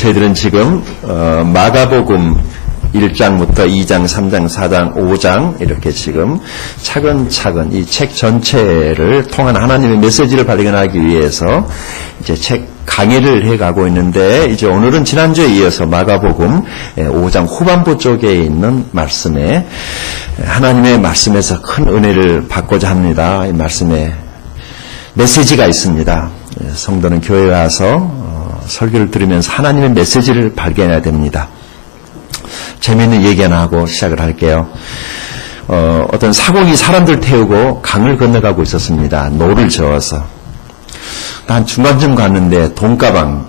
저희들은 지금 마가복음 1장부터 2장, 3장, 4장, 5장 이렇게 지금 차근차근 이 책 전체를 통한 하나님의 메시지를 발견하기 위해서 이제 책 강의를 해가고 있는데, 이제 오늘은 지난주에 이어서 마가복음 5장 후반부 쪽에 있는 말씀에 하나님의 말씀에서 큰 은혜를 받고자 합니다. 이 말씀에 메시지가 있습니다. 성도는 교회에 와서 설교를 들으면서 하나님의 메시지를 발견해야 됩니다. 재미있는 얘기 하나 하고 시작을 할게요. 어떤 사공이 사람들 태우고 강을 건너가고 있었습니다. 노를 저어서. 한 중간쯤 갔는데 돈가방,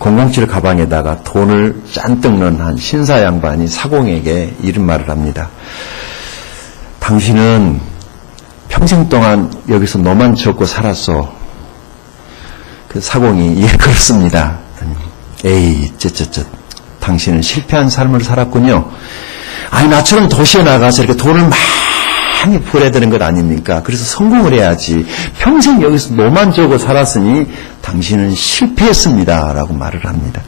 007 가방에다가 돈을 잔뜩 넣은 한 신사 양반이 사공에게 이런 말을 합니다. 당신은 평생 동안 여기서 너만 적고 살았소. 그 사공이, 예, 그렇습니다. 에이, 당신은 실패한 삶을 살았군요. 아니, 나처럼 도시에 나가서 이렇게 돈을 많이 벌어야 되는 것 아닙니까? 그래서 성공을 해야지. 평생 여기서 노만 저고 살았으니 당신은 실패했습니다. 라고 말을 합니다.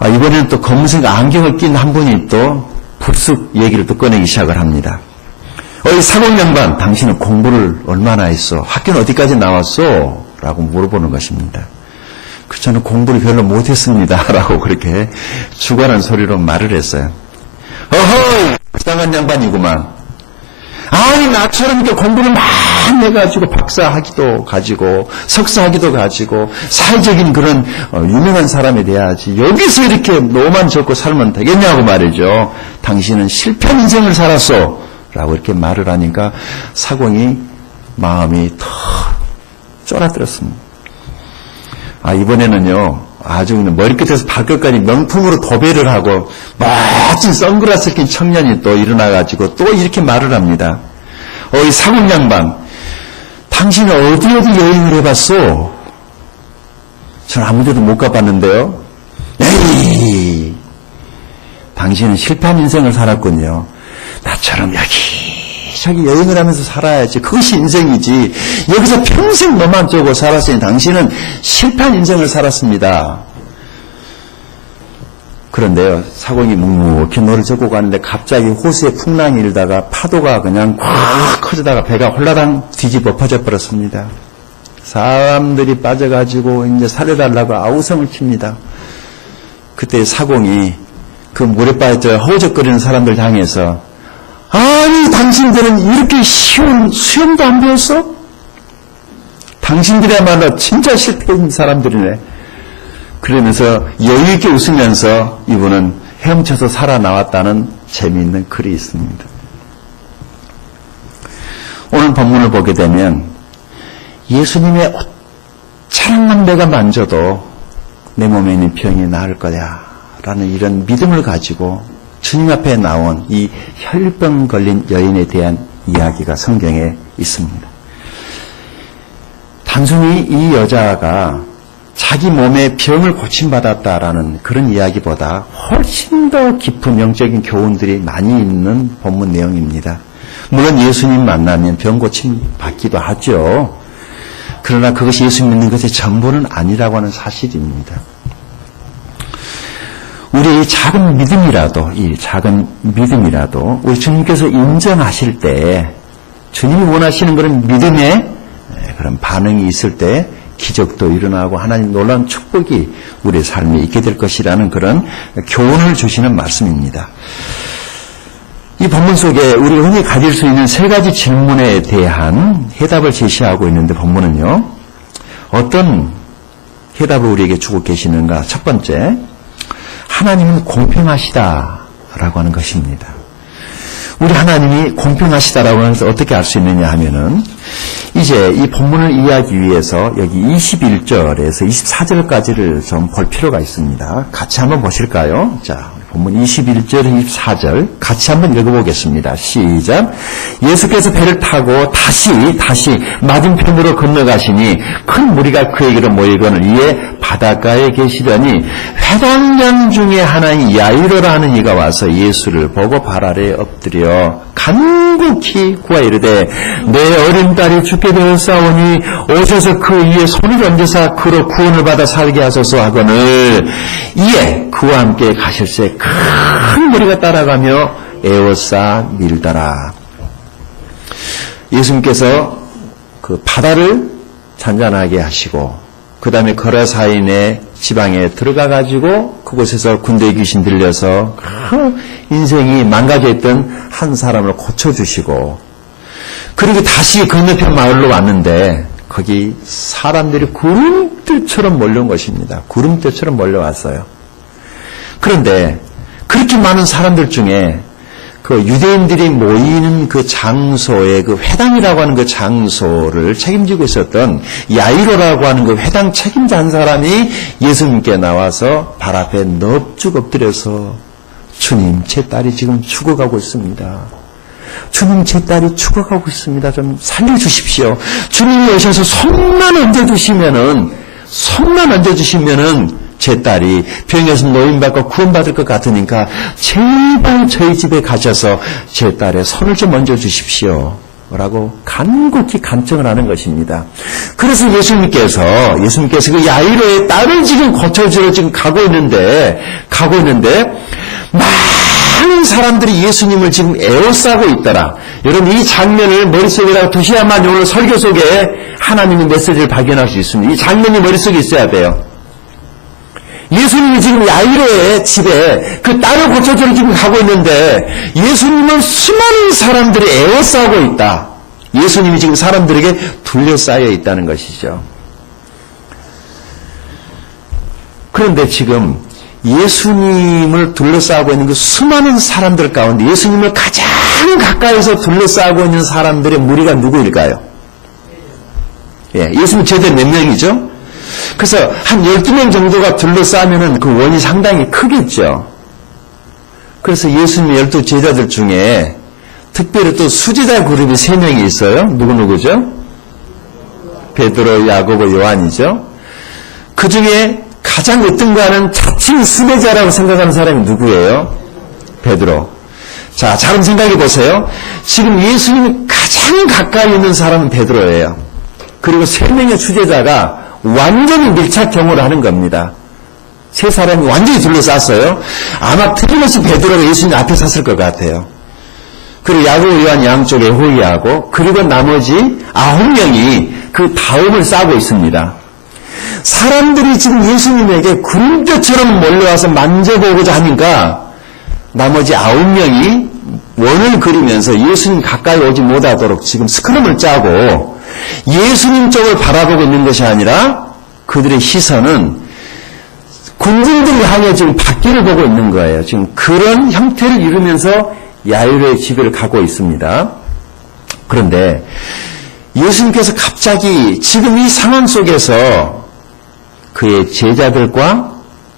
이번에는 또 검은색 안경을 낀 한 분이 또 불쑥 얘기를 또 꺼내기 시작을 합니다. 이 사공 양반, 당신은 공부를 얼마나 했어? 학교는 어디까지 나왔어? 라고 물어보는 것입니다. 저는 공부를 별로 못했습니다. 라고 그렇게 주관한 소리로 말을 했어요. 어허! 불쌍한 양반이구만. 아니, 나처럼 이렇게 공부를 많이 해가지고 박사학위도 가지고 석사학위도 가지고 사회적인 그런 유명한 사람이 돼야지. 여기서 이렇게 노만 적고 살면 되겠냐고 말이죠. 당신은 실패한 인생을 살았어. 라고 이렇게 말을 하니까 사공이 마음이 더 쫄아들었습니다. 이번에는요, 아주 그냥 머리끝에서 발끝까지 명품으로 도배를 하고 멋진 선글라스 낀 청년이 또 일어나가지고 또 이렇게 말을 합니다. 이 사공 양반, 당신이 어디 여행을 해봤어? 저는 아무 데도 못 가봤는데요. 에이, 당신은 실패한 인생을 살았군요. 나처럼 여기 여행을 하면서 살아야지. 그것이 인생이지. 여기서 평생 너만 쪼고 살았으니 당신은 실패한 인생을 살았습니다. 그런데요, 사공이 묵묵히 노를 젓고 가는데 갑자기 호수에 풍랑이 일다가 파도가 그냥 꽉 커지다가 배가 홀라당 뒤집어 퍼져 버렸습니다. 사람들이 빠져가지고 이제 살려달라고 아우성을 칩니다. 그때 사공이 그 물에 빠져 허우적거리는 사람들 향해서, 아니, 당신들은 이렇게 쉬운 수영도 안 배웠어? 당신들이야말로 진짜 실패인 사람들이네. 그러면서 여유있게 웃으면서 이분은 헤엄쳐서 살아나왔다는 재미있는 글이 있습니다. 오늘 본문을 보게 되면 예수님의 옷자락만 내가 만져도 내 몸에 있는 병이 나을 거야 라는 이런 믿음을 가지고 주님 앞에 나온 이 혈병 걸린 여인에 대한 이야기가 성경에 있습니다. 단순히 이 여자가 자기 몸에 병을 고침받았다라는 그런 이야기보다 훨씬 더 깊은 영적인 교훈들이 많이 있는 본문 내용입니다. 물론 예수님 만나면 병 고침 받기도 하죠. 그러나 그것이 예수 믿는 것의 전부는 아니라고 하는 사실입니다. 우리 작은 믿음이라도 우리 주님께서 인정하실 때, 주님이 원하시는 그런 믿음의 그런 반응이 있을 때 기적도 일어나고 하나님 놀라운 축복이 우리의 삶에 있게 될 것이라는 그런 교훈을 주시는 말씀입니다. 이 본문 속에 우리 흔히 가질 수 있는 세 가지 질문에 대한 해답을 제시하고 있는데, 본문은요, 어떤 해답을 우리에게 주고 계시는가? 첫 번째, 하나님은 공평하시다라고 하는 것입니다. 우리 하나님이 공평하시다라고 하는 것을 어떻게 알 수 있느냐 하면은, 이제 이 본문을 이해하기 위해서 여기 21절에서 24절까지를 좀 볼 필요가 있습니다. 같이 한번 보실까요? 자, 본문 21절, 24절 같이 한번 읽어보겠습니다. 시작. 예수께서 배를 타고 다시 맞은편으로 건너가시니 큰 무리가 그에게로 모이거늘 이에 바닷가에 계시더니 회당장 중에 하나인 야이로라 하는 이가 와서 예수를 보고 발 아래에 엎드려 간곡히 구하 이르되 내 어린 딸이 죽게 되었사오니 오셔서 그 이에 손을 얹으사 그로 구원을 받아 살게 하소서 하거늘 이에 그와 함께 가실새 큰 무리가 따라가며 에워싸 밀더라. 예수님께서 그 바다를 잔잔하게 하시고 그 다음에 거라사인의 지방에 들어가가지고 그곳에서 군대 귀신 들려서 인생이 망가져 있던 한 사람을 고쳐주시고 그리고 다시 건너편 마을로 왔는데 거기 사람들이 구름대처럼 몰려온 것입니다. 구름대처럼 몰려왔어요. 그런데 그렇게 많은 사람들 중에 그 유대인들이 모이는 그 장소에 그 회당이라고 하는 그 장소를 책임지고 있었던 야이로라고 하는 그 회당 책임자 한 사람이 예수님께 나와서 발 앞에 넙죽 엎드려서 주님, 제 딸이 지금 죽어가고 있습니다. 주님, 제 딸이 죽어가고 있습니다. 좀 살려주십시오. 주님이 오셔서 손만 얹어주시면은 제 딸이 병에서 노인받고 구원받을 것 같으니까 제발 저희 집에 가셔서 제 딸의 손을 좀 얹어주십시오. 라고 간곡히 간청을 하는 것입니다. 그래서 예수님께서 그 야이로의 딸을 지금 고쳐주러 지금 가고 있는데 많은 사람들이 예수님을 지금 에워싸고 있더라. 여러분 이 장면을 머릿속에다가 두셔야만 오늘 설교 속에 하나님의 메시지를 발견할 수 있습니다. 이 장면이 머릿속에 있어야 돼요. 예수님이 지금 야이로의 집에 그 딸을 고쳐주러 지금 가고 있는데 예수님은 수많은 사람들이 에워싸고 있다. 예수님이 지금 사람들에게 둘러싸여 있다는 것이죠. 그런데 지금 예수님을 둘러싸고 있는 그 수많은 사람들 가운데 예수님을 가장 가까이서 둘러싸고 있는 사람들의 무리가 누구일까요? 예수님 제자들 몇 명이죠? 그래서 한 12명 정도가 둘러싸면은 그 원이 상당히 크겠죠. 그래서 예수님의 12제자들 중에 특별히 또 수제자 그룹이 3명이 있어요. 누구죠? 베드로, 야고보, 요한이죠. 그 중에 가장 으뜸가는 자칭 수제자라고 생각하는 사람이 누구예요? 베드로. 자, 잘 생각해 보세요. 지금 예수님이 가장 가까이 있는 사람은 베드로예요. 그리고 3명의 수제자가 완전히 밀착 경호를 하는 겁니다. 3사람이 완전히 둘러쌌어요. 아마 틀림없이 베드로가 예수님 앞에 섰을 것 같아요. 그리고 야고보, 요한 양쪽에 호위하고 그리고 나머지 9명이 그 다음을 싸고 있습니다. 사람들이 지금 예수님에게 구름대처럼 몰려와서 만져보고자 하니까 나머지 9명이 원을 그리면서 예수님 가까이 오지 못하도록 지금 스크럼을 짜고 예수님 쪽을 바라보고 있는 것이 아니라 그들의 시선은 군중들을 향해 지금 밖을 보고 있는 거예요. 지금 그런 형태를 이루면서 야이로의 집을 가고 있습니다. 그런데 예수님께서 갑자기 지금 이 상황 속에서 그의 제자들과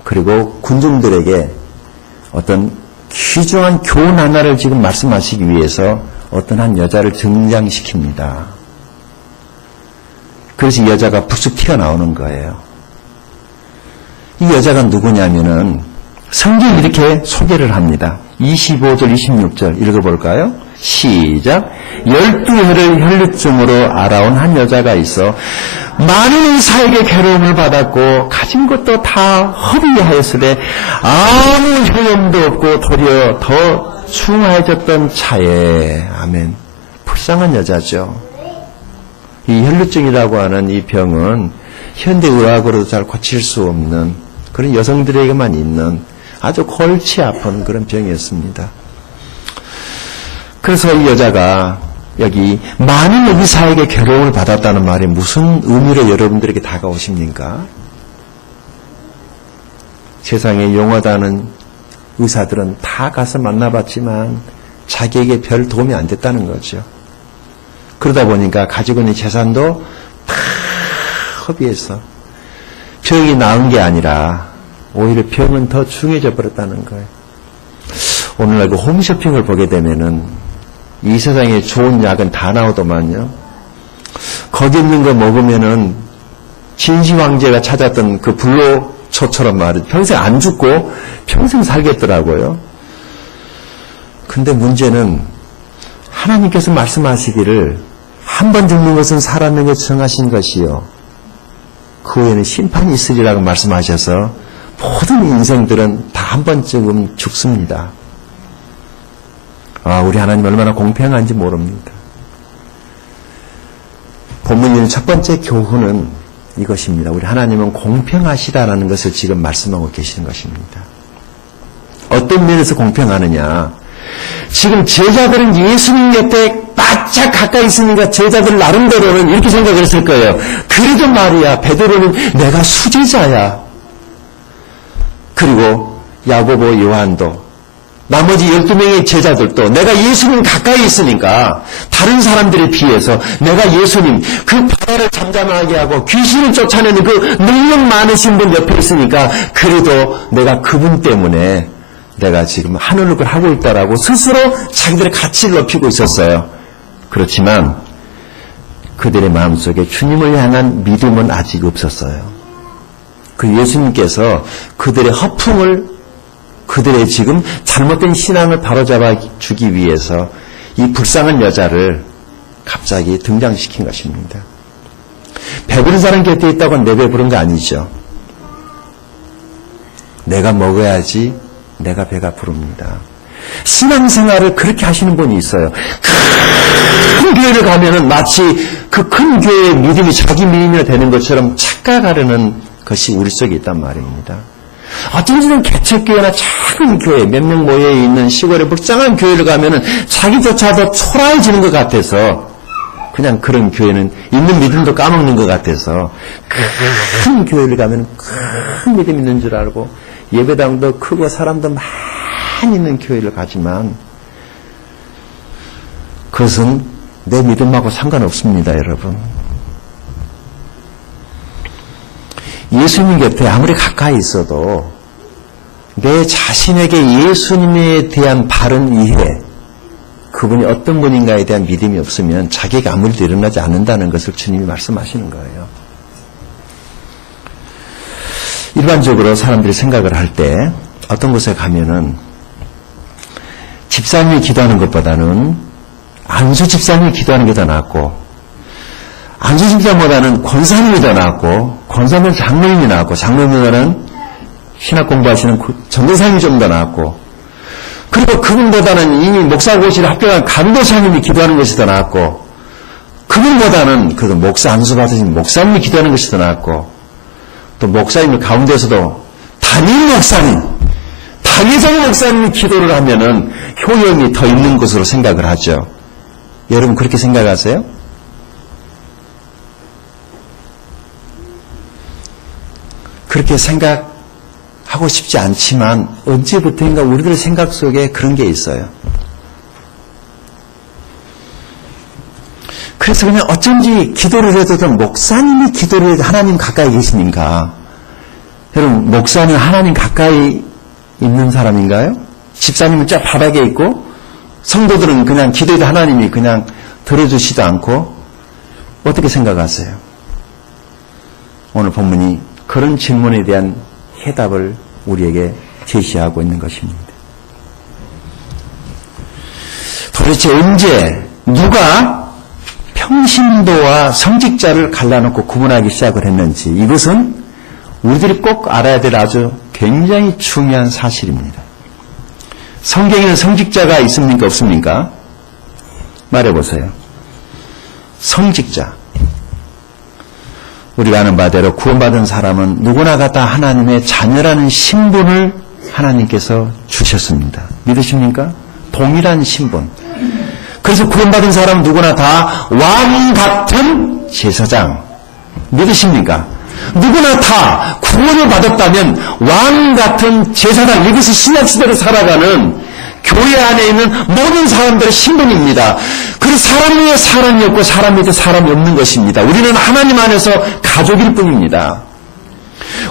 그리고 군중들에게 어떤 귀중한 교훈 하나를 지금 말씀하시기 위해서 어떤 한 여자를 등장시킵니다. 그래서 이 여자가 불쑥 튀어나오는 거예요. 이 여자가 누구냐면은 성경이 이렇게 소개를 합니다. 25절, 26절 읽어볼까요? 시작. 12해를 혈루증으로 알아온 한 여자가 있어 많은 의사에게 괴로움을 받았고 가진 것도 다 허비하였으되 아무 효용도 없고 도리어 더 충하해졌던 차에 아멘. 불쌍한 여자죠. 이 혈루증이라고 하는 이 병은 현대의학으로도 잘 고칠 수 없는 그런 여성들에게만 있는 아주 골치 아픈 그런 병이었습니다. 그래서 이 여자가 여기 많은 의사에게 괴로움을 받았다는 말이 무슨 의미로 여러분들에게 다가오십니까? 세상에 용하다는 의사들은 다 가서 만나봤지만 자기에게 별 도움이 안 됐다는 거죠. 그러다 보니까 가지고 있는 재산도 다 허비해서 병이 나은 게 아니라 오히려 병은 더 중해져 버렸다는 거예요. 오늘날 그 홈쇼핑을 보게 되면은 이 세상에 좋은 약은 다 나오더만요. 거기 있는 거 먹으면은 진시 황제가 찾았던 그 불로초처럼 말이죠. 평생 안 죽고 평생 살겠더라고요. 근데 문제는 하나님께서 말씀하시기를 한 번 죽는 것은 사람에게 정하신 것이요 그 후에는 심판이 있으리라고 말씀하셔서 모든 인생들은 다 한 번쯤은 죽습니다. 우리 하나님 얼마나 공평한지 모릅니다. 본문의 첫 번째 교훈은 이것입니다. 우리 하나님은 공평하시다라는 것을 지금 말씀하고 계시는 것입니다. 어떤 면에서 공평하느냐? 지금 제자들은 예수님 곁에 바짝 가까이 있으니까 제자들 나름대로는 이렇게 생각을 했을 거예요. 그래도 말이야, 베드로는 내가 수제자야. 그리고 야고보, 요한도 나머지 12명의 제자들도 내가 예수님 가까이 있으니까 다른 사람들에 비해서 내가 예수님 그 바다를 잠잠하게 하고 귀신을 쫓아내는 그 능력 많으신 분 옆에 있으니까 그래도 내가 그분 때문에 내가 지금 하늘을 하고 있다라고 스스로 자기들의 가치를 높이고 있었어요. 그렇지만 그들의 마음속에 주님을 향한 믿음은 아직 없었어요. 그 예수님께서 그들의 허풍을 그들의 지금 잘못된 신앙을 바로잡아 주기 위해서 이 불쌍한 여자를 갑자기 등장시킨 것입니다. 배부른 사람 곁에 있다고 내배부른 거 아니죠. 내가 먹어야지 내가 배가 부릅니다. 신앙생활을 그렇게 하시는 분이 있어요. 큰 교회를 가면은 마치 그 큰 교회의 믿음이 자기 믿음이 되는 것처럼 착각하려는 것이 우리 속에 있단 말입니다. 어쩐지는 개척교회나 작은 교회 몇 명 모여 있는 시골의 불쌍한 교회를 가면은 자기조차도 초라해지는 것 같아서 그냥 그런 교회는 있는 믿음도 까먹는 것 같아서 큰 교회를 가면 큰 믿음 있는 줄 알고 예배당도 크고 사람도 많이 있는 교회를 가지만 그것은 내 믿음하고 상관없습니다, 여러분. 예수님 곁에 아무리 가까이 있어도 내 자신에게 예수님에 대한 바른 이해, 그분이 어떤 분인가에 대한 믿음이 없으면 자기가 아무 일도 일어나지 않는다는 것을 주님이 말씀하시는 거예요. 일반적으로 사람들이 생각을 할 때 어떤 곳에 가면은 집사님이 기도하는 것보다는 안수 집사님이 기도하는 게 더 낫고 안수 집사보다는 권사님이 더 낫고 권사님 장로님이 낫고 장로님보다는 신학 공부하시는 전도사님이 좀 더 낫고 그리고 그분보다는 이미 목사고시를 합격한 감도사님이 기도하는 것이 더 낫고 그분보다는 그 목사 안수 받으신 목사님이 기도하는 것이 더 낫고 또 목사님 가운데서도 담임 목사님, 담임장 목사님이 기도를 하면은 효용이 더 있는 것으로 생각을 하죠. 여러분 그렇게 생각하세요? 그렇게 생각하고 싶지 않지만 언제부터인가 우리들 생각 속에 그런 게 있어요. 그래서 그냥 어쩐지 기도를 해도 목사님이 기도를 해도 하나님 가까이 계시니까 여러분 목사는 하나님 가까이 있는 사람인가요? 집사님은 쫙 바닥에 있고 성도들은 그냥 기도해도 하나님이 그냥 들어주시도 않고 어떻게 생각하세요? 오늘 본문이 그런 질문에 대한 해답을 우리에게 제시하고 있는 것입니다. 도대체 언제 누가 평신도와 성직자를 갈라놓고 구분하기 시작을 했는지 이것은 우리들이 꼭 알아야 될 아주 굉장히 중요한 사실입니다. 성경에는 성직자가 있습니까? 없습니까? 말해보세요. 성직자. 우리가 아는 바대로 구원받은 사람은 누구나 다 하나님의 자녀라는 신분을 하나님께서 주셨습니다. 믿으십니까? 동일한 신분. 그래서 구원받은 사람은 누구나 다 왕 같은 제사장. 믿으십니까? 누구나 다 구원을 받았다면 왕 같은 제사장. 이것이 신약시대로 살아가는 교회 안에 있는 모든 사람들의 신분입니다. 그래서 사람 위에 사람이 없고 사람 밑에 사람이 없는 것입니다. 우리는 하나님 안에서 가족일 뿐입니다.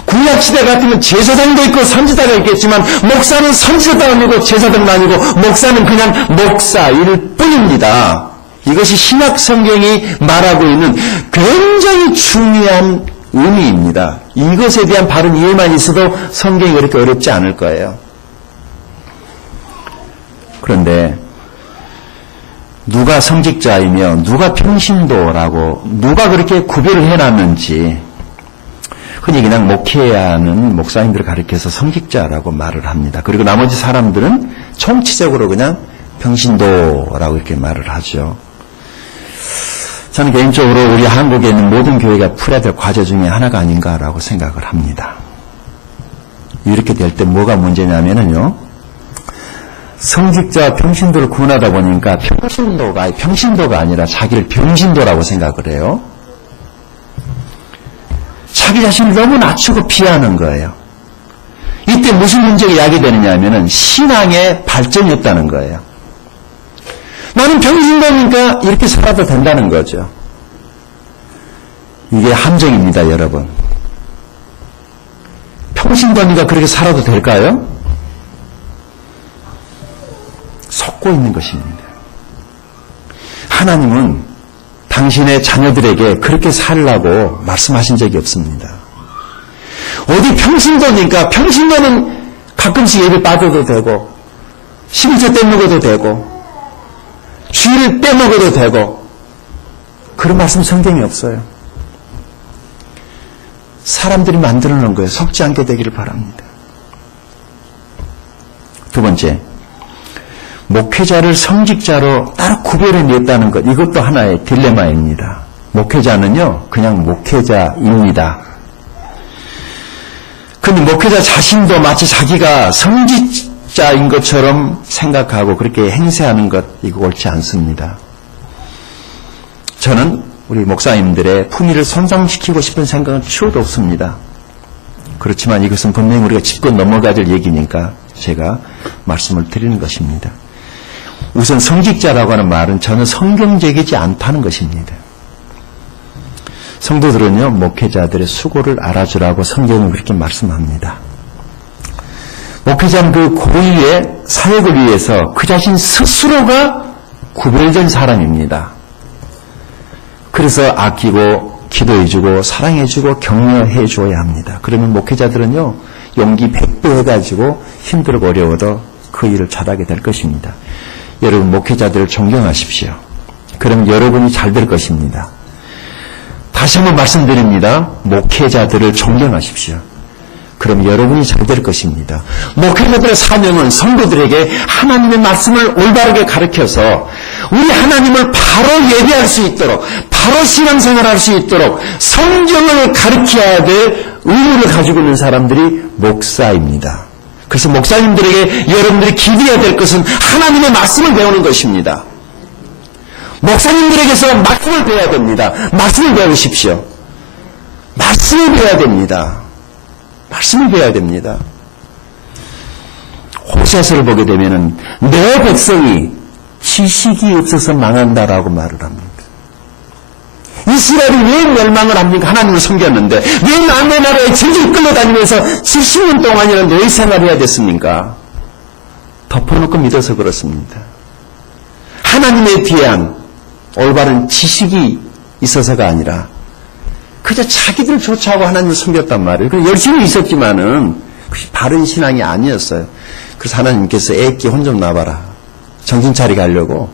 구약시대 같으면 제사장도 있고 선지자가 있겠지만 목사는 선지자도 아니고 제사장도 아니고 목사는 그냥 목사일 뿐입니다. 이것이 신약 성경이 말하고 있는 굉장히 중요한 의미입니다. 이것에 대한 바른 이해만 있어도 성경이 그렇게 어렵지 않을 거예요. 그런데 누가 성직자이며 누가 평신도라고 누가 그렇게 구별을 해놨는지 흔히 그냥 목회해야 하는 목사님들을 가리켜서 성직자라고 말을 합니다. 그리고 나머지 사람들은 총체적으로 그냥 평신도라고 이렇게 말을 하죠. 저는 개인적으로 우리 한국에 있는 모든 교회가 풀어야 될 과제 중에 하나가 아닌가라고 생각을 합니다. 이렇게 될 때 뭐가 문제냐면요. 성직자 평신도를 구분하다 보니까 평신도가 아니라 자기를 병신도라고 생각을 해요. 자기 자신을 너무 낮추고 비하하는 거예요. 이때 무슨 문제가 야기되느냐 하면은 신앙의 발전이 없다는 거예요. 나는 평신도니까 이렇게 살아도 된다는 거죠. 이게 함정입니다, 여러분. 평신도니까 그렇게 살아도 될까요? 속고 있는 것입니다. 하나님은 당신의 자녀들에게 그렇게 살라고 말씀하신 적이 없습니다. 어디 평신도니까 평신도는 가끔씩 예배 빠져도 되고 11조 떼먹어도 되고 주일을 빼먹어도 되고 그런 말씀 성경에 없어요. 사람들이 만들어 놓은 거예요. 속지 않게 되기를 바랍니다. 두 번째, 목회자를 성직자로 따로 구별해 냈다는 것, 이것도 하나의 딜레마입니다. 목회자는요, 그냥 목회자입니다. 근데 목회자 자신도 마치 자기가 성직자인 것처럼 생각하고 그렇게 행세하는 것, 이거 옳지 않습니다. 저는 우리 목사님들의 품위를 손상시키고 싶은 생각은 추호도 없습니다. 그렇지만 이것은 분명히 우리가 짚고 넘어가야 될 얘기니까 제가 말씀을 드리는 것입니다. 우선 성직자라고 하는 말은 전혀 성경적이지 않다는 것입니다. 성도들은요, 목회자들의 수고를 알아주라고 성경은 그렇게 말씀합니다. 목회자는 그 고유의 사역을 위해서 그 자신 스스로가 구별된 사람입니다. 그래서 아끼고 기도해주고 사랑해주고 격려해줘야 합니다. 그러면 목회자들은요, 용기 100배 해가지고 힘들고 어려워도 그 일을 잘하게 될 것입니다. 여러분, 목회자들을 존경하십시오. 그러면 여러분이 잘 될 것입니다. 다시 한번 말씀드립니다. 목회자들을 존경하십시오. 그럼 여러분이 잘 될 것입니다. 목회자들의 사명은 성도들에게 하나님의 말씀을 올바르게 가르쳐서 우리 하나님을 바로 예배할 수 있도록, 바로 신앙생활할 수 있도록 성경을 가르쳐야 될 의무를 가지고 있는 사람들이 목사입니다. 그래서 목사님들에게 여러분들이 기대해야 될 것은 하나님의 말씀을 배우는 것입니다. 목사님들에게서 말씀을 배워야 됩니다. 말씀을 배우십시오. 말씀을 배워야 됩니다. 말씀을 배워야 됩니다. 호세아서를 보게 되면은 내 백성이 지식이 없어서 망한다라고 말을 합니다. 이스라엘이 왜 멸망을 합니까? 하나님을 섬겼는데 왜 남의 나라에 질질 끌려다니면서 70년 동안이나 노예 생활을 해야 됐습니까? 덮어놓고 믿어서 그렇습니다. 하나님에 대한 올바른 지식이 있어서가 아니라 그저 자기들 쫓아오고 하나님을 섬겼단 말이에요. 열심히 있었지만은 그것이 바른 신앙이 아니었어요. 그래서 하나님께서 애끼 혼 좀 놔봐라. 정신 차리게 하려고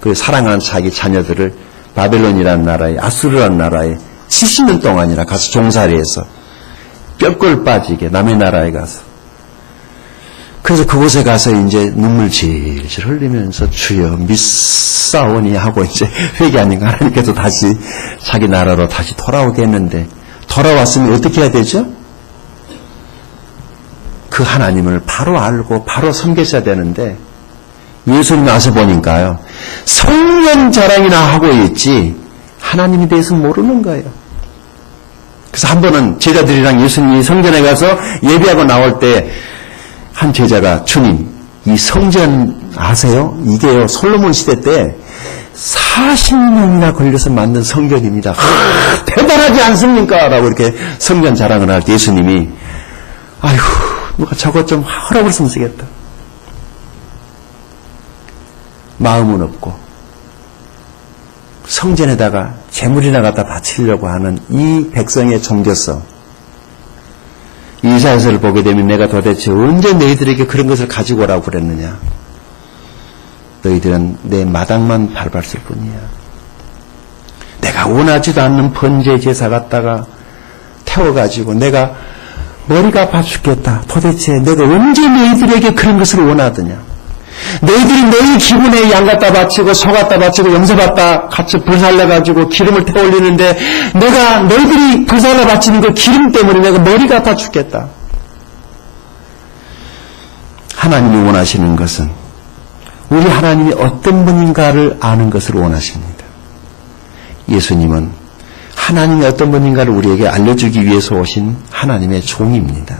그 사랑하는 자기 자녀들을 바벨론이라는 나라에, 아수르라는 나라에 70년 동안이나 가서 종살이해서 뼈골 빠지게 남의 나라에 가서, 그래서 그곳에 가서 이제 눈물 질질 흘리면서 주여 믿사오니 하고 이제 회개하니까 하나님께서 다시 자기 나라로 다시 돌아오게 했는데, 돌아왔으면 어떻게 해야 되죠? 그 하나님을 바로 알고 바로 섬겼어야 되는데, 예수님 와서 보니까요, 성령 자랑이나 하고 있지 하나님에 대해서 모르는 거예요. 그래서 한 번은 제자들이랑 예수님이 성전에 가서 예배하고 나올 때 한 제자가, 주님, 이 성전 아세요? 이게요, 솔로몬 시대 때 40년이나 걸려서 만든 성전입니다. 대단하지 않습니까? 라고 이렇게 성전 자랑을 할 때 예수님이 아이고 누가 저것 좀 하라고 했으면 쓰겠다. 마음은 없고 성전에다가 재물이나 갖다 바치려고 하는 이 백성의 종교성, 이사야서를 보게 되면 내가 도대체 언제 너희들에게 그런 것을 가지고 오라고 그랬느냐. 너희들은 내 마당만 밟았을 뿐이야. 내가 원하지도 않는 번제 제사 갖다가 태워가지고 내가 머리가 아파 죽겠다. 도대체 내가 언제 너희들에게 그런 것을 원하더냐. 너희들이 너희 기분에 양 갖다 바치고 소 갖다 바치고 염소 갖다 같이 불살려가지고 기름을 태올리는데 내가 너희들이 불살려 바치는 그 기름 때문에 내가 머리가 아파 죽겠다. 하나님이 원하시는 것은 우리 하나님이 어떤 분인가를 아는 것을 원하십니다. 예수님은 하나님이 어떤 분인가를 우리에게 알려주기 위해서 오신 하나님의 종입니다.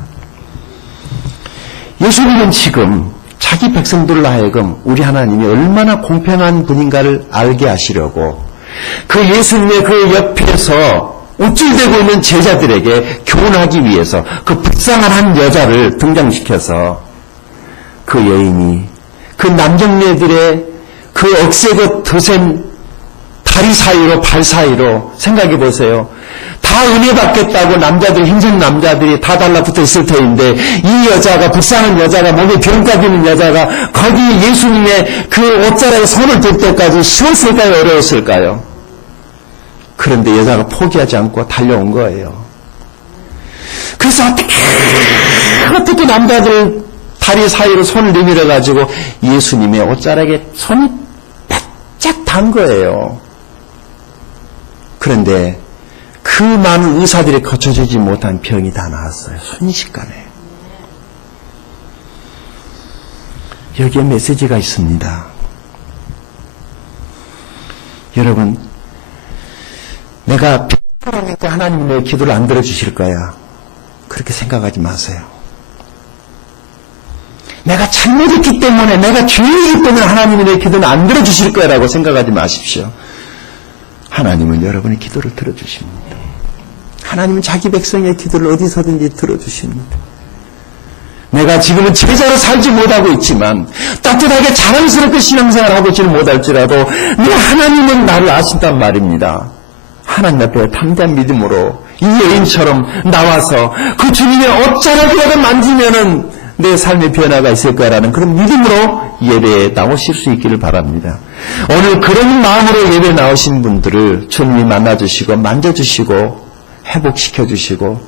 예수님은 지금 자기 백성들로 하여금 우리 하나님이 얼마나 공평한 분인가를 알게 하시려고 그 예수님의 그 옆에서 우쭐대고 있는 제자들에게 교훈하기 위해서 그 불쌍한 한 여자를 등장시켜서 그 여인이 그 남정네들의 그 억세고 드센 다리 사이로 발 사이로 생각해 보세요. 다 은혜 받겠다고 남자들, 힘센 남자들이 다 달라붙어 있을 터인데 이 여자가, 불쌍한 여자가, 몸에 병까지 있는 여자가 거기 예수님의 그 옷자락에 손을 댈 때까지 쉬웠을까요? 어려웠을까요? 그런데 여자가 포기하지 않고 달려온 거예요. 그래서 어떻게 남자들 다리 사이로 손을 내밀어 가지고 예수님의 옷자락에 손이 바짝 단 거예요. 그런데 그 많은 의사들이 고쳐주지 못한 병이 다 나았어요. 순식간에. 여기에 메시지가 있습니다. 여러분, 내가 병들었는데 하나님이 내 기도를 안 들어주실 거야. 그렇게 생각하지 마세요. 내가 잘못했기 때문에, 내가 죄인이기 때문에 하나님이 내 기도는 안 들어주실 거라고 생각하지 마십시오. 하나님은 여러분의 기도를 들어주십니다. 하나님은 자기 백성의 기도를 어디서든지 들어주십니다. 내가 지금은 제자로 살지 못하고 있지만 따뜻하게 자랑스럽게 신앙생활을 하고 있지는 못할지라도 내 하나님은 나를 아신단 말입니다. 하나님 앞에 담대한 믿음으로 이 여인처럼 나와서 그 주님의 옷자락이라도 만지면은 내 삶의 변화가 있을 거라는 그런 믿음으로 예배에 나오실 수 있기를 바랍니다. 오늘 그런 마음으로 예배에 나오신 분들을 주님이 만나주시고 만져주시고 회복시켜주시고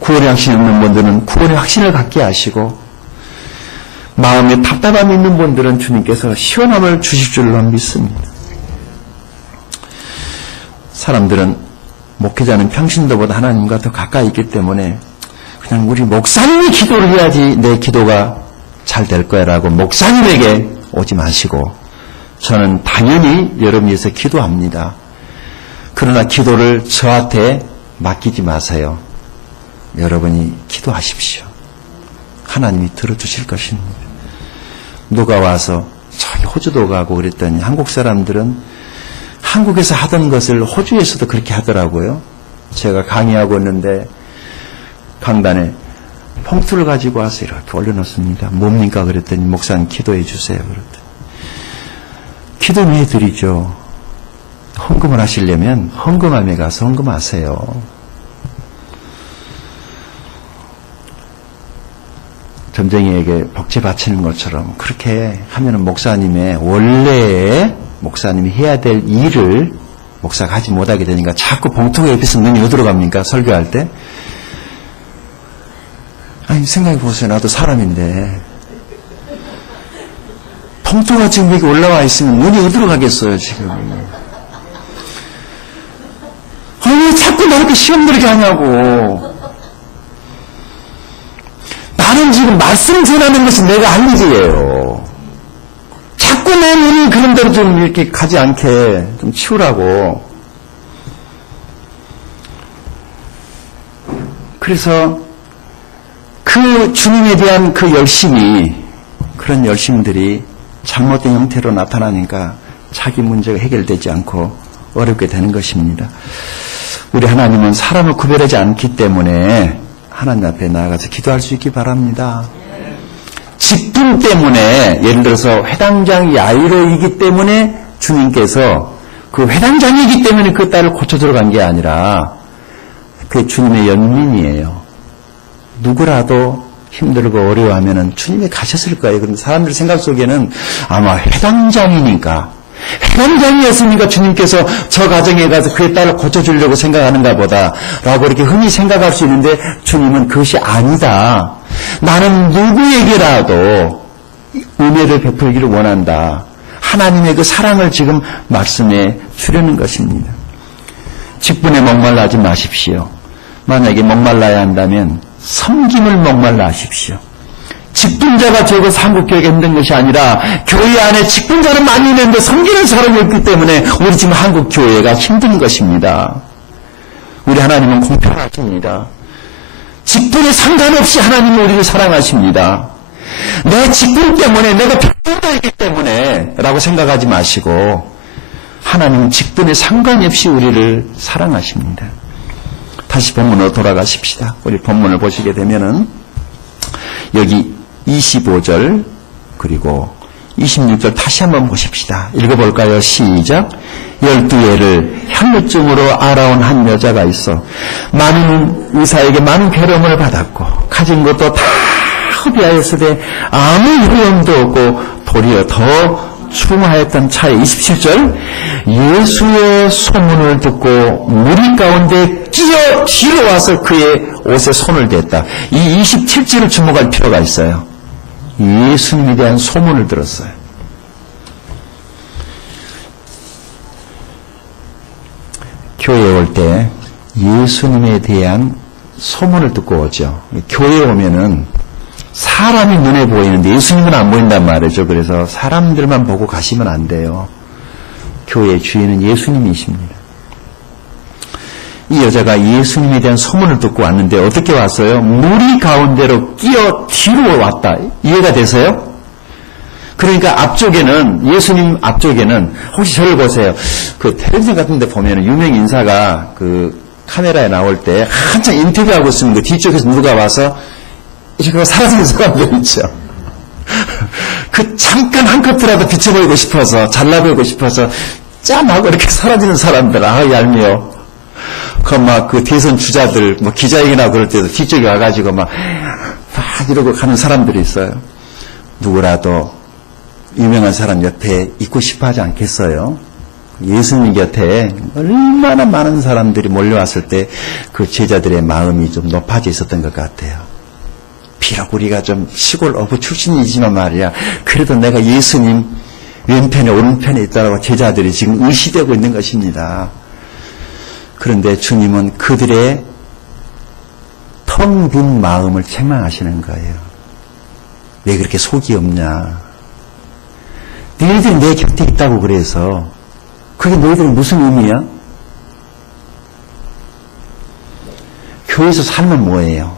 구원의 확신이 있는 분들은 구원의 확신을 갖게 하시고 마음에 답답함이 있는 분들은 주님께서 시원함을 주실 줄로 믿습니다. 사람들은 목회자는 평신도보다 하나님과 더 가까이 있기 때문에 그냥 우리 목사님이 기도를 해야지 내 기도가 잘 될 거야라고 목사님에게 오지 마시고 저는 당연히 여러분 위해서 기도합니다. 그러나 기도를 저한테 맡기지 마세요. 여러분이 기도하십시오. 하나님이 들어주실 것입니다. 누가 와서 저기 호주도 가고 그랬더니 한국 사람들은 한국에서 하던 것을 호주에서도 그렇게 하더라고요. 제가 강의하고 있는데 강단에 봉투를 가지고 와서 이렇게 올려놓습니다. 뭡니까? 그랬더니 목사님 기도해 주세요. 그랬더니 기도는 해드리죠. 헌금을 하시려면 헌금함에 가서 헌금하세요. 점쟁이에게 복제 바치는 것처럼 그렇게 하면은 목사님의 원래의 목사님이 해야 될 일을 목사가 하지 못하게 되니까 자꾸 봉투가 옆에서 눈이 어디로 갑니까? 설교할 때. 아니 생각해 보세요. 나도 사람인데 봉투가 지금 여기 올라와 있으면 눈이 어디로 가겠어요 지금. 아니 왜 자꾸 나 이렇게 시험 들게 하냐고. 나는 지금 말씀 전하는 것이 내가 할 일이에요. 자꾸 내 눈이 그런 대로 좀 이렇게 가지 않게 좀 치우라고. 그래서 그 주님에 대한 그 열심이, 그런 열심들이 잘못된 형태로 나타나니까 자기 문제가 해결되지 않고 어렵게 되는 것입니다. 우리 하나님은 사람을 구별하지 않기 때문에 하나님 앞에 나아가서 기도할 수 있기 바랍니다. 직분 때문에, 예를 들어서 회당장 야이로이기 때문에 주님께서 그 회당장이기 때문에 그 딸을 고쳐 들어간 게 아니라 그게 주님의 연민이에요. 누구라도 힘들고 어려워하면은 주님이 가셨을 거예요. 그런데 사람들 생각 속에는 아마 회당장이니까, 회당장이었으니까 주님께서 저 가정에 가서 그의 딸을 고쳐주려고 생각하는가 보다 라고 이렇게 흔히 생각할 수 있는데, 주님은 그것이 아니다. 나는 누구에게라도 은혜를 베풀기를 원한다. 하나님의 그 사랑을 지금 말씀에 주려는 것입니다. 직분에 목말라하지 마십시오. 만약에 목말라야 한다면 섬김을 목말라 하십시오. 직분자가 적어서 한국교회가 힘든 것이 아니라 교회 안에 직분자는 많이 있는데 섬기는 사람이 없기 때문에 우리 지금 한국교회가 힘든 것입니다. 우리 하나님은 공평하십니다. 직분에 상관없이 하나님은 우리를 사랑하십니다. 내 직분 때문에, 내가 직분자이기 때문에 라고 생각하지 마시고 하나님은 직분에 상관이 없이 우리를 사랑하십니다. 다시 본문으로 돌아가십시다. 우리 본문을 보시게 되면은 여기 25절 그리고 26절 다시 한번 보십시다. 읽어볼까요? 시작. 12해를 향유증으로 알아온 한 여자가 있어 많은 의사에게 많은 괴로움을 받았고 가진 것도 다 흡입하였으되 아무 유용도 없고 도리어 더 추궁하였던 차에 27절 예수의 소문을 듣고 무리 가운데 끼어 뒤로 와서 그의 옷에 손을 댔다. 이 27절을 주목할 필요가 있어요. 예수님에 대한 소문을 들었어요. 교회에 올 때 예수님에 대한 소문을 듣고 오죠. 교회에 오면은 사람이 눈에 보이는데 예수님은 안 보인단 말이죠. 그래서 사람들만 보고 가시면 안 돼요. 교회의 주인은 예수님이십니다. 이 여자가 예수님에 대한 소문을 듣고 왔는데 어떻게 왔어요? 무리 가운데로 끼어 뒤로 왔다. 이해가 되세요? 그러니까 앞쪽에는, 예수님 앞쪽에는, 혹시 저를 보세요. 그 텔레비전 같은 데 보면 유명 인사가 그 카메라에 나올 때 한창 인터뷰하고 있으면 그 뒤쪽에서 누가 와서 이렇게 사라지는 사람들 있죠. 그 잠깐 한 커트라도 비쳐 보이고 싶어서, 잘나 보이고 싶어서 짠하고 이렇게 사라지는 사람들, 얄미워. 그 대선 주자들, 기자회견하고 그럴 때도 뒤쪽에 와가지고 막 이러고 가는 사람들이 있어요. 누구라도 유명한 사람 옆에 있고 싶어 하지 않겠어요? 예수님 곁에 얼마나 많은 사람들이 몰려왔을 때 그 제자들의 마음이 좀 높아져 있었던 것 같아요. 비록 우리가 좀 시골 어부 출신이지만 말이야, 그래도 내가 예수님 왼편에 오른편에 있다라고 제자들이 지금 의시되고 있는 것입니다. 그런데 주님은 그들의 텅 빈 마음을 책망하시는 거예요. 왜 그렇게 속이 없냐? 너희들이 내 곁에 있다고 그래서 그게 너희들은 무슨 의미야? 교회에서 살면 뭐예요?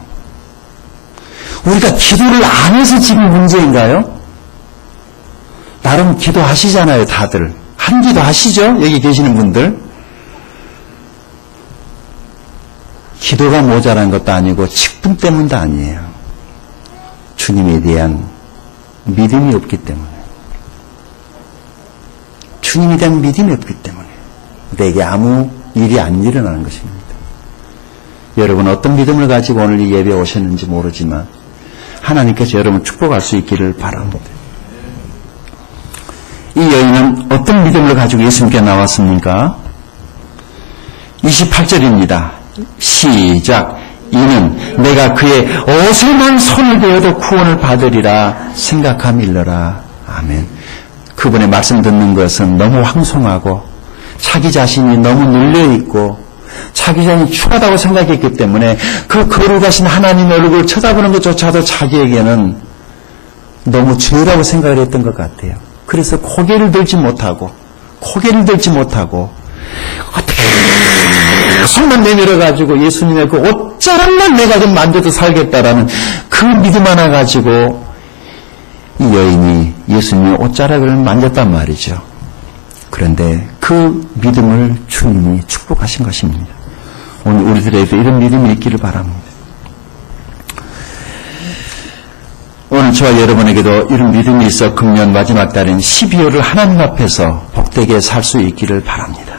우리가 기도를 안 해서 지금 문제인가요? 나름 기도하시잖아요, 다들. 한 기도 하시죠? 여기 계시는 분들. 기도가 모자란 것도 아니고 직분 때문도 아니에요. 주님에 대한 믿음이 없기 때문에. 주님에 대한 믿음이 없기 때문에 내게 아무 일이 안 일어나는 것입니다. 여러분 어떤 믿음을 가지고 오늘 이 예배에 오셨는지 모르지만 하나님께서 여러분 축복할 수 있기를 바랍니다. 이 여인은 어떤 믿음을 가지고 예수님께 나왔습니까? 28절입니다. 시작. 이는 내가 그의 옷에만 손을 대어도 구원을 받으리라 생각함일러라. 아멘. 그분의 말씀 듣는 것은 너무 황송하고 자기 자신이 너무 눌려있고 자기 자신이 추하다고 생각했기 때문에 그 거룩하신 하나님의 얼굴을 쳐다보는 것조차도 자기에게는 너무 죄라고 생각을 했던 것 같아요. 그래서 고개를 들지 못하고 어떻게 손만 내밀어가지고 예수님의 그 옷자락만 내가 좀 만져도 살겠다라는 그 믿음 하나 가지고 이 여인이 예수님의 옷자락을 만졌단 말이죠. 그런데 그 믿음을 주님이 축복하신 것입니다. 오늘 우리들에게 이런 믿음이 있기를 바랍니다. 오늘 저와 여러분에게도 이런 믿음이 있어 금년 마지막 달인 12월을 하나님 앞에서 복되게 살 수 있기를 바랍니다.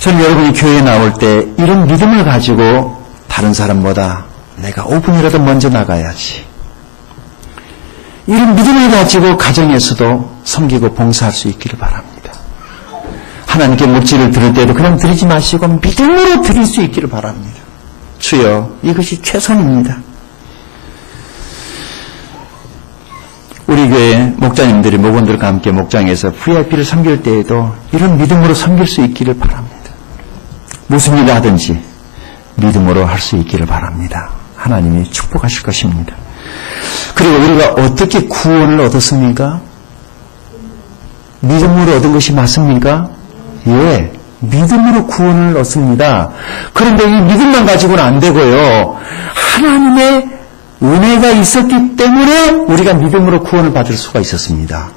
저는 여러분이 교회에 나올 때 이런 믿음을 가지고 다른 사람보다 내가 5분이라도 먼저 나가야지, 이런 믿음을 가지고 가정에서도 섬기고 봉사할 수 있기를 바랍니다. 하나님께 묵지를 드릴 때도 그냥 드리지 마시고 믿음으로 드릴 수 있기를 바랍니다. 주여, 이것이 최선입니다. 우리 교회 목자님들이 목원들과 함께 목장에서 VIP를 섬길 때에도 이런 믿음으로 섬길 수 있기를 바랍니다. 무슨 일을 하든지 믿음으로 할 수 있기를 바랍니다. 하나님이 축복하실 것입니다. 그리고 우리가 어떻게 구원을 얻었습니까? 믿음으로 얻은 것이 맞습니까? 예, 믿음으로 구원을 얻습니다. 그런데 이 믿음만 가지고는 안 되고요, 하나님의 은혜가 있었기 때문에 우리가 믿음으로 구원을 받을 수가 있었습니다.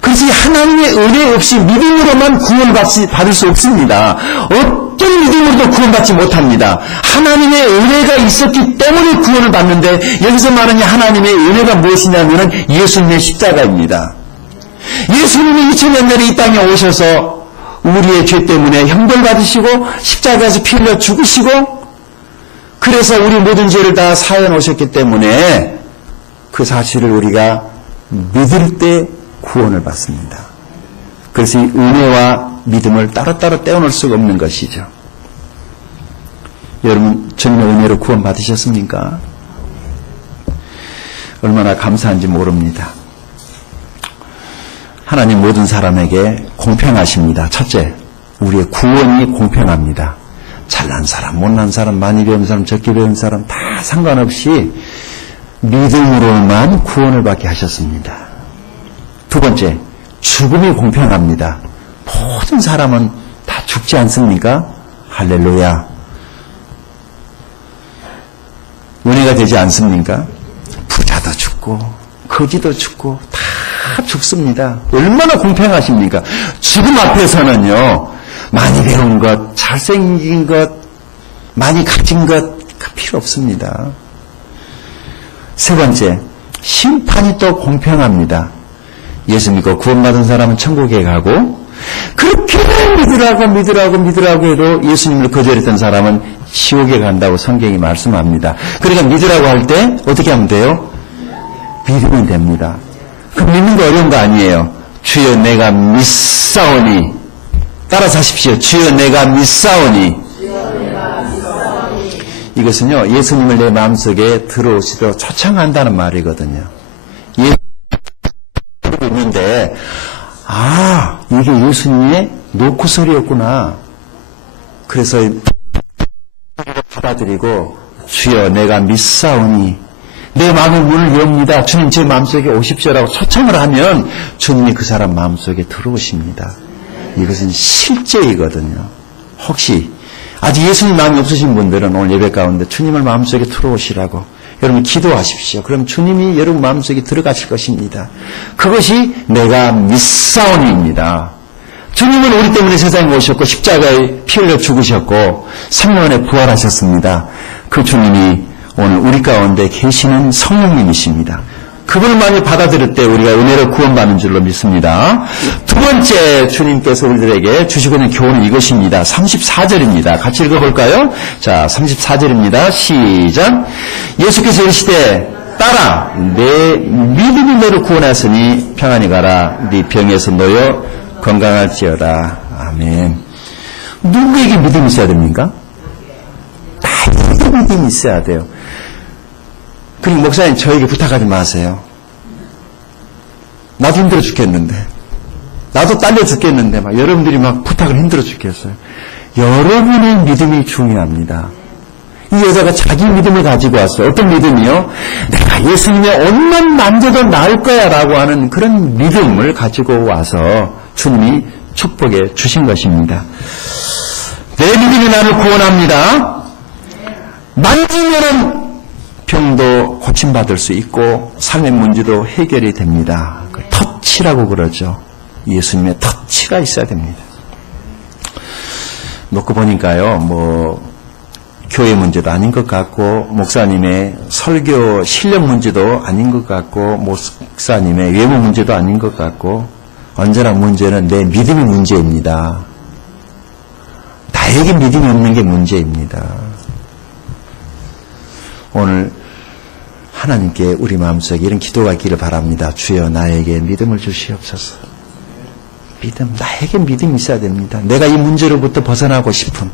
그래서 하나님의 은혜 없이 믿음으로만 구원을 받을 수 없습니다. 어떤 믿음으로도 구원받지 못합니다. 하나님의 은혜가 있었기 때문에 구원을 받는데, 여기서 말하는 하나님의 은혜가 무엇이냐면 예수님의 십자가입니다. 예수님이 2000년 전에 이 땅에 오셔서 우리의 죄 때문에 형벌받으시고 십자가에서 피 흘려 죽으시고, 그래서 우리 모든 죄를 다 사해 놓으셨기 때문에 그 사실을 우리가 믿을 때 구원을 받습니다. 그래서 이 은혜와 믿음을 따로따로 떼어놓을 수가 없는 것이죠. 여러분, 주님의 은혜로 구원 받으셨습니까? 얼마나 감사한지 모릅니다. 하나님 모든 사람에게 공평하십니다. 첫째, 우리의 구원이 공평합니다. 잘난 사람, 못난 사람, 많이 배운 사람, 적게 배운 사람 다 상관없이 믿음으로만 구원을 받게 하셨습니다. 두 번째, 죽음이 공평합니다. 모든 사람은 다 죽지 않습니까? 할렐루야. 은혜가 되지 않습니까? 부자도 죽고 거지도 죽고 다 죽습니다. 얼마나 공평하십니까? 죽음 앞에서는요, 많이 배운 것, 잘생긴 것, 많이 가진 것 필요 없습니다. 세 번째, 심판이 또 공평합니다. 예수 믿고 구원받은 사람은 천국에 가고, 그렇게 믿으라고 해도 예수님을 거절했던 사람은 지옥에 간다고 성경이 말씀합니다. 그러니까 믿으라고 할 때 어떻게 하면 돼요? 믿으면 됩니다. 그 믿는 거 어려운 거 아니에요. 주여 내가 믿사오니, 따라서 하십시오. 주여 내가 믿사오니. 이것은요, 예수님을 내 마음속에 들어오시도록 초청한다는 말이거든요. 예수님이 있는데, 이게 예수님의 노크소리였구나. 그래서 받아들이고, 주여 내가 믿사오니, 내 마음의 문을 엽니다. 주님 제 마음속에 오십시오라고 초청을 하면 주님이 그 사람 마음속에 들어오십니다. 이것은 실제이거든요. 혹시 아직 예수님 마음이 없으신 분들은 오늘 예배 가운데 주님을 마음속에 들어오시라고 여러분 기도하십시오. 그럼 주님이 여러분 마음속에 들어가실 것입니다. 그것이 내가 믿사오니입니다. 주님은 우리 때문에 세상에 오셨고 십자가에 피 흘려 죽으셨고 3년 만에 부활하셨습니다. 그 주님이 오늘 우리 가운데 계시는 성령님이십니다. 그분을 많이 받아들일 때 우리가 은혜로 구원받는 줄로 믿습니다. 두 번째 주님께서 우리들에게 주시고 있는 교훈은 이것입니다. 34절입니다. 같이 읽어볼까요? 자, 34절입니다. 시작. 예수께서 이르시되 따라 내 믿음이 너를 구원하였으니 평안히 가라. 네 병에서 놓여 건강할지어다. 아멘. 누구에게 믿음이 있어야 됩니까? 다 믿음이 있어야 돼요. 그리고 목사님 저에게 부탁하지 마세요. 나도 힘들어 죽겠는데, 나도 딸려 죽겠는데 막 여러분들이 막 부탁을 힘들어 죽겠어요. 여러분의 믿음이 중요합니다. 이 여자가 자기 믿음을 가지고 왔어요. 어떤 믿음이요? 내가 예수님의 옷만 만져도 나을 거야 라고 하는 그런 믿음을 가지고 와서 주님이 축복해 주신 것입니다. 내 믿음이 나를 구원합니다. 만지면은 병도 고침받을 수 있고 삶의 문제도 해결이 됩니다. 터치라고 그러죠. 예수님의 터치가 있어야 됩니다. 놓고 보니까요, 교회 문제도 아닌 것 같고, 목사님의 설교 실력 문제도 아닌 것 같고, 목사님의 외모 문제도 아닌 것 같고, 언제나 문제는 내 믿음의 문제입니다. 나에게 믿음이 없는 게 문제입니다. 오늘 하나님께 우리 마음속에 이런 기도가 있기를 바랍니다. 주여 나에게 믿음을 주시옵소서. 믿음, 나에게 믿음이 있어야 됩니다. 내가 이 문제로부터 벗어나고 싶은,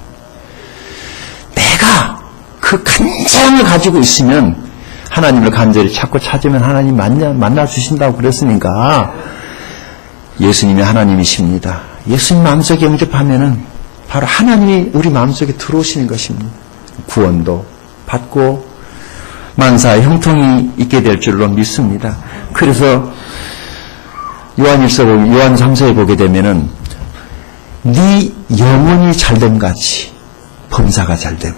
내가 그 간절함을 가지고 있으면 하나님을 간절히 찾고 찾으면 하나님 만나 주신다고 그랬으니까 예수님이 하나님이십니다. 예수님 마음속에 영접하면은 바로 하나님이 우리 마음속에 들어오시는 것입니다. 구원도 받고 만사의 형통이 있게 될 줄로 믿습니다. 그래서 요한 3서에 보게 되면은 네 영혼이 잘됨 같이 범사가 잘되고,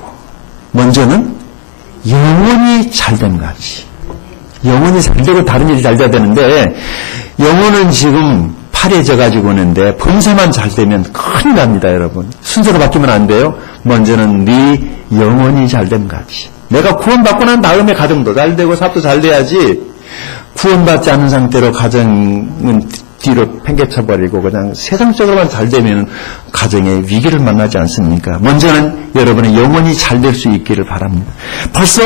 먼저는 영혼이 잘됨 같이. 영혼이 잘되고 다른 일이 잘돼야 되는데 영혼은 지금 파래져 가지고 있는데 범사만 잘되면 큰일 납니다. 여러분, 순서로 바뀌면 안 돼요. 먼저는 네 영혼이 잘됨 같이. 내가 구원받고 난 다음에 가정도 잘되고 사업도 잘돼야지, 구원받지 않은 상태로 가정은 뒤로 팽개쳐버리고 그냥 세상적으로만 잘되면 가정의 위기를 만나지 않습니까? 먼저는 여러분의 영혼이 잘될 수 있기를 바랍니다. 벌써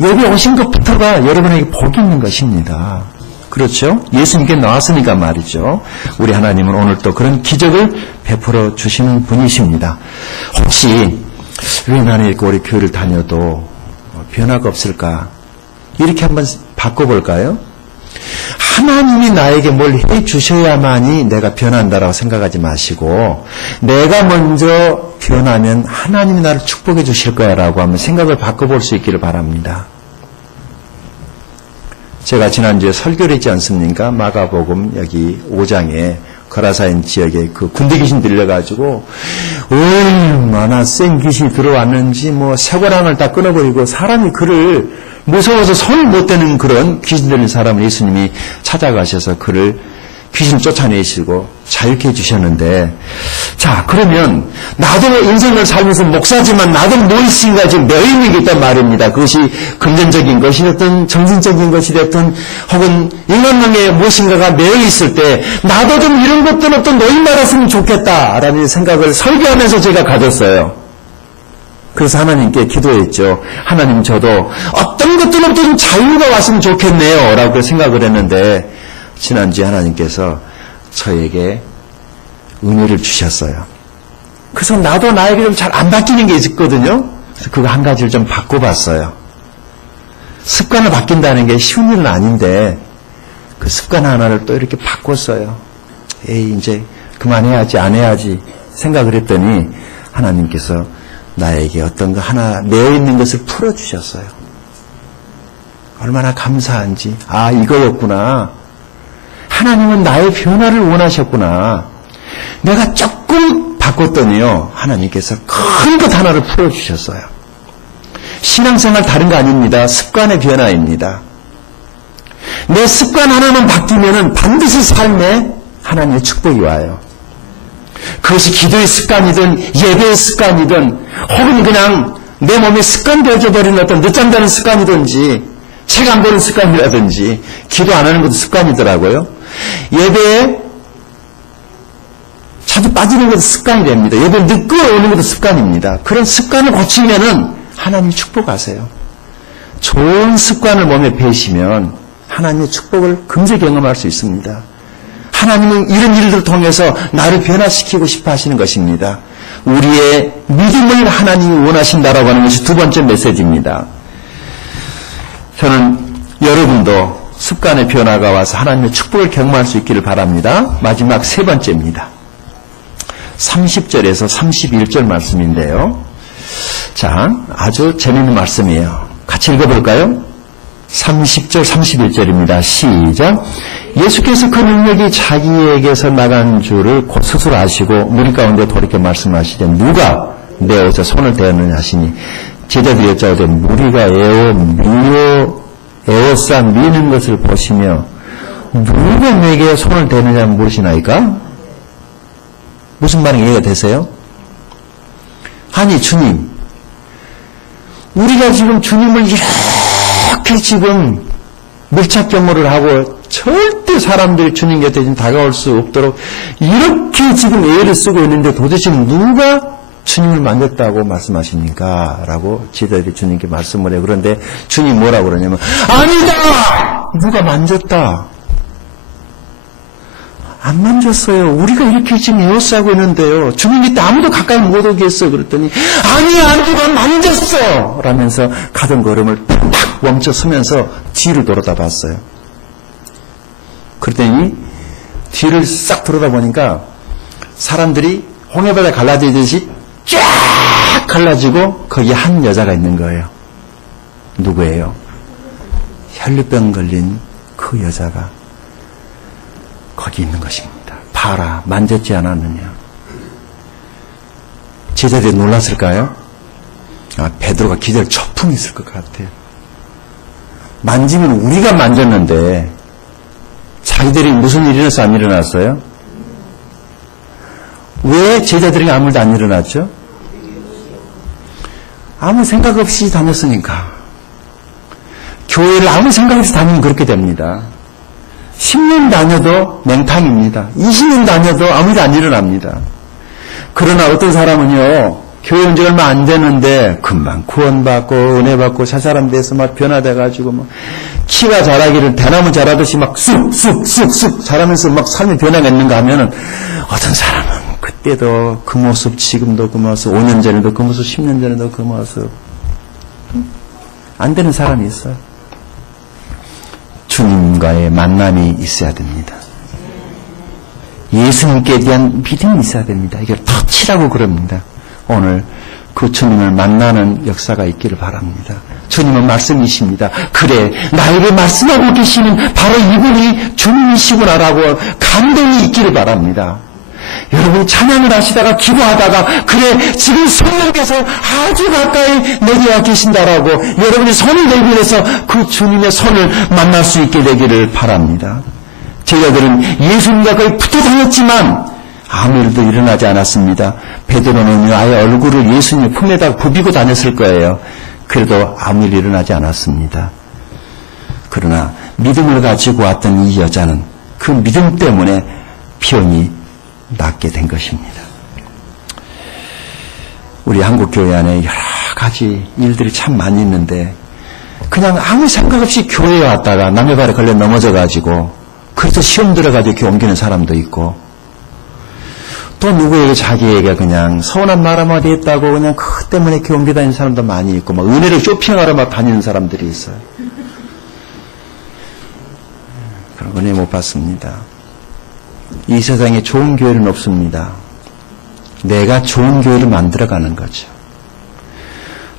여기 오신 것부터가 여러분에게 복이 있는 것입니다. 그렇죠? 예수님께 나왔으니까 말이죠. 우리 하나님은 오늘 또 그런 기적을 베풀어 주시는 분이십니다. 혹시 왜 나는 이렇게 오래 교회를 다녀도 변화가 없을까? 이렇게 한번 바꿔볼까요? 하나님이 나에게 뭘 해주셔야만이 내가 변한다라고 생각하지 마시고, 내가 먼저 변하면 하나님이 나를 축복해 주실 거야 라고 하면 생각을 바꿔볼 수 있기를 바랍니다. 제가 지난주에 설교를 했지 않습니까? 마가복음 여기 5장에 거라사인 지역에 그 군대 귀신 들려가지고 얼마나 센 귀신이 들어왔는지 쇠고랑을 다 끊어버리고 사람이 그를 무서워서 손을 못 대는 그런 귀신 들린 사람을 예수님이 찾아가셔서 그를 귀신 쫓아내시고 자유케 해주셨는데, 자, 그러면 나도 인생을 살면서 목사지만 나도 무엇인가 지금 매이는 게 있단 말입니다. 그것이 금전적인 것이 됐든 정신적인 것이 됐든 혹은 인간관계에 무엇인가가 매여 있을 때 나도 좀 이런 것들은 또 노임받았으면 좋겠다라는 생각을 설교하면서 제가 가졌어요. 그래서 하나님께 기도했죠. 하나님, 저도 어떤 것들로부터 좀 자유가 왔으면 좋겠네요 라고 생각을 했는데, 지난주에 하나님께서 저에게 은혜를 주셨어요. 그래서 나도 나에게 좀 잘 안 바뀌는 게 있거든요. 그래서 그거 한 가지를 좀 바꿔봤어요. 습관을 바뀐다는 게 쉬운 일은 아닌데 그 습관 하나를 또 이렇게 바꿨어요. 이제 그만해야지, 안 해야지 생각을 했더니 하나님께서 나에게 어떤 거 하나 매여있는 것을 풀어주셨어요. 얼마나 감사한지. 아, 이거였구나. 하나님은 나의 변화를 원하셨구나. 내가 조금 바꿨더니요, 하나님께서 큰 것 하나를 풀어주셨어요. 신앙생활 다른 거 아닙니다. 습관의 변화입니다. 내 습관 하나만 바뀌면은 반드시 삶에 하나님의 축복이 와요. 그것이 기도의 습관이든 예배의 습관이든 혹은 그냥 내 몸에 습관되어져 버린 어떤 늦잠 자는 습관이든지 책 안 보는 습관이라든지 기도 안 하는 것도 습관이더라고요. 예배에 자주 빠지는 것도 습관이 됩니다. 예배 늦고 오는 것도 습관입니다. 그런 습관을 고치면은 하나님이 축복하세요. 좋은 습관을 몸에 배시면 하나님의 축복을 금세 경험할 수 있습니다. 하나님은 이런 일들을 통해서 나를 변화시키고 싶어 하시는 것입니다. 우리의 믿음을 하나님이 원하신다라고 하는 것이 두 번째 메시지입니다. 저는 여러분도 습관의 변화가 와서 하나님의 축복을 경험할 수 있기를 바랍니다. 마지막 세 번째입니다. 30절에서 31절 말씀인데요. 자, 아주 재미있는 말씀이에요. 같이 읽어볼까요? 30절, 31절입니다. 시작. 예수께서 그 능력이 자기에게서 나간 줄을 곧 스스로 아시고 무리 가운데 돌이켜 말씀하시되 누가 내 옷에 손을 대었느냐 하시니 제자들이 여짜오되 무리가 에워싸 미는 것을 보시며 누가 내게 손을 대느냐 물으시나이까? 무슨 말이 이해가 되세요? 아니 주님, 우리가 지금 주님을 이렇게 지금 밀착 경호를 하고 절대 사람들이 주님 곁에 지금 다가올 수 없도록 이렇게 지금 애를 쓰고 있는데 도대체 누가 주님을 만졌다고 말씀하십니까? 라고 제자들이 주님께 말씀을 해요. 그런데 주님 뭐라고 그러냐면 아니다! 누가 만졌다. 안 만졌어요. 우리가 이렇게 지금 에워싸고 있는데요. 주님 밑에 아무도 가까이 못 오겠어. 그랬더니 아니야 누가 만졌어. 라면서 가던 걸음을 팍 멈춰 서면서 뒤를 돌아다 봤어요. 그랬더니 뒤를 싹 돌아다 보니까 사람들이 홍해바다 갈라지듯이 쫙 갈라지고 거기에 한 여자가 있는 거예요. 누구예요? 혈류병 걸린 그 여자가 거기 있는 것입니다. 봐라, 만졌지 않았느냐. 제자들이 놀랐을까요? 베드로가 기절 초풍했을 것 같아요. 만지면 우리가 만졌는데 자기들이 무슨 일이 일어났어 안 일어났어요? 왜 제자들에게 아무 일도 안 일어났죠? 아무 생각 없이 다녔으니까. 교회를 아무 생각 없이 다니면 그렇게 됩니다. 10년 다녀도 맹탕입니다. 20년 다녀도 아무 일도 안 일어납니다. 그러나 어떤 사람은요, 교회 온 지 얼마 안 되는데 금방 구원받고 은혜 받고 새 사람 돼서 막 변화돼가지고 막 키가 자라기를 대나무 자라듯이 막 쑥쑥쑥쑥 자라면서 막 삶의 변화가 있는가 하면은 어떤 사람은 그때도 그 모습, 지금도 그 모습, 5년 전에도 그 모습, 10년 전에도 그 모습. 안 되는 사람이 있어요. 주님과의 만남이 있어야 됩니다. 예수님께 대한 믿음이 있어야 됩니다. 이걸 터치라고 그럽니다. 오늘 그 주님을 만나는 역사가 있기를 바랍니다. 주님은 말씀이십니다. 그래, 나에게 말씀하고 계시는 바로 이분이 주님이시구나라고 감동이 있기를 바랍니다. 여러분 찬양을 하시다가 기도하다가 그래 지금 성령께서 아주 가까이 내게 와 계신다라고 여러분이 손을 내밀어서 그 주님의 손을 만날 수 있게 되기를 바랍니다. 제자들은 예수님과 거의 붙어 다녔지만 아무 일도 일어나지 않았습니다. 베드로는 아예 얼굴을 예수님의 품에다 부비고 다녔을 거예요. 그래도 아무 일 일어나지 않았습니다. 그러나 믿음을 가지고 왔던 이 여자는 그 믿음 때문에 병이 낫게 된 것입니다. 우리 한국교회 안에 여러 가지 일들이 참 많이 있는데 그냥 아무 생각 없이 교회에 왔다가 남의 발에 걸려 넘어져가지고 그래서 시험 들어가지고 이렇게 옮기는 사람도 있고 또 누구에게 자기에게 그냥 서운한 말 한마디 했다고 그냥 그것 때문에 이렇게 옮겨 다니는 사람도 많이 있고 막 은혜를 쇼핑하러 막 다니는 사람들이 있어요. 그런 은혜 못 받습니다. 이 세상에 좋은 교회는 없습니다. 내가 좋은 교회를 만들어가는 거죠.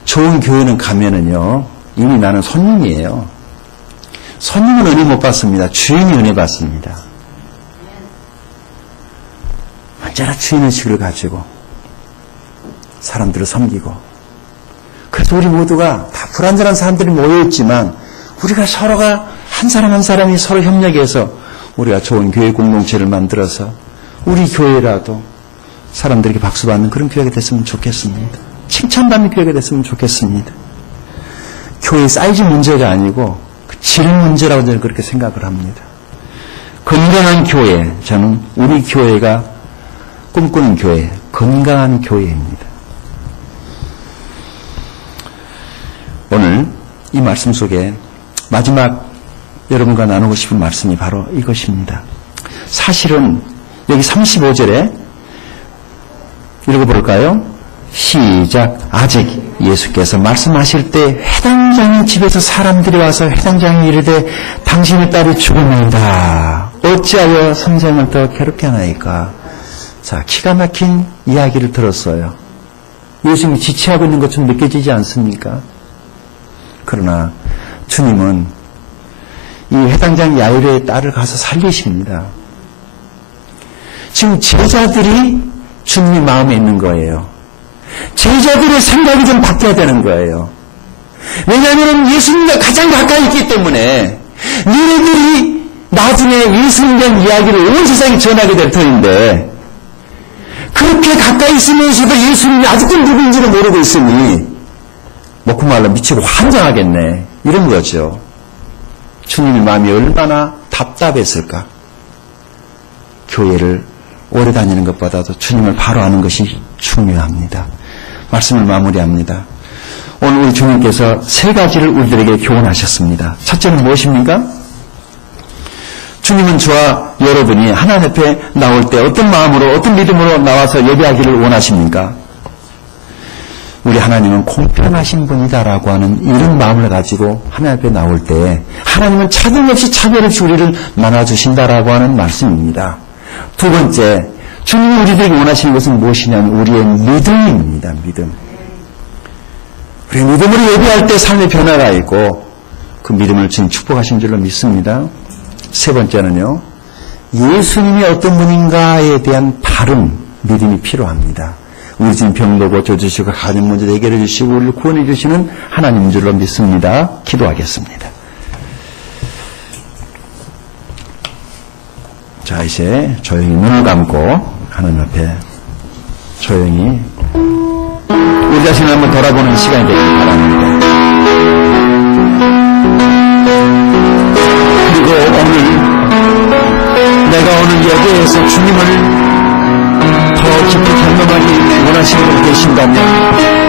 좋은 교회는 가면은요, 이미 나는 손님이에요. 손님은 은혜 못 받습니다. 주인이 은혜 받습니다. 언제나 주인의식을 가지고 사람들을 섬기고 그래서 우리 모두가 다 불완전한 사람들이 모여있지만 우리가 서로가 한 사람 한 사람이 서로 협력해서 우리가 좋은 교회 공동체를 만들어서 우리 교회라도 사람들에게 박수받는 그런 교회가 됐으면 좋겠습니다. 칭찬받는 교회가 됐으면 좋겠습니다. 교회 사이즈 문제가 아니고 그 질 문제라고 저는 그렇게 생각을 합니다. 건강한 교회, 저는 우리 교회가 꿈꾸는 교회, 건강한 교회입니다. 오늘 이 말씀 속에 마지막 여러분과 나누고 싶은 말씀이 바로 이것입니다. 사실은 여기 35절에 읽어볼까요? 시작. 아직 예수께서 말씀하실 때 회당장의 집에서 사람들이 와서 회당장이 이르되 당신의 딸이 죽었나이다. 어찌하여 선생을 더 괴롭게 하나이까. 자, 기가 막힌 이야기를 들었어요. 예수님이 지체하고 있는 것처럼 느껴지지 않습니까? 그러나 주님은 이 회당장 야이로의 딸을 가서 살리십니다. 지금 제자들이 주님의 마음에 있는 거예요. 제자들의 생각이 좀 바뀌어야 되는 거예요. 왜냐하면 예수님과 가장 가까이 있기 때문에 너희들이 나중에 예수님에 대한 이야기를 온 세상에 전하게 될 터인데 그렇게 가까이 있으면서도 예수님이 아직도 누구인지를 모르고 있으니 먹고 말라 미치고 환장하겠네. 이런 거죠. 주님의 마음이 얼마나 답답했을까. 교회를 오래 다니는 것보다도 주님을 바로 아는 것이 중요합니다. 말씀을 마무리합니다. 오늘 우리 주님께서 세 가지를 우리들에게 교훈하셨습니다. 첫째는 무엇입니까? 주님은 저와 여러분이 하나님 앞에 나올 때 어떤 마음으로 어떤 믿음으로 나와서 예배하기를 원하십니까? 우리 하나님은 공평하신 분이다라고 하는 이런 마음을 가지고 하나님 앞에 나올 때 하나님은 차등없이 차별을 우리를 나눠주신다라고 하는 말씀입니다. 두 번째, 주님이 우리들에게 원하시는 것은 무엇이냐면 우리의 믿음입니다. 믿음. 우리 믿음으로 예배할 때 삶의 변화가 있고 그 믿음을 주님 축복하신 줄로 믿습니다. 세 번째는요, 예수님이 어떤 분인가에 대한 바른 믿음이 필요합니다. 우리 지금 병도 고쳐주시고 가정 문제 해결해 주시고 우리를 구원해 주시는 하나님인 줄로 믿습니다. 기도하겠습니다. 자, 이제 조용히 눈을 감고 하나님 앞에 조용히 우리 자신을 한번 돌아보는 시간이 되길 바랍니다. 그리고 오늘 내가 오늘 여기에서 주님을 더 깊이 경험하기 원하시는 분 계신다면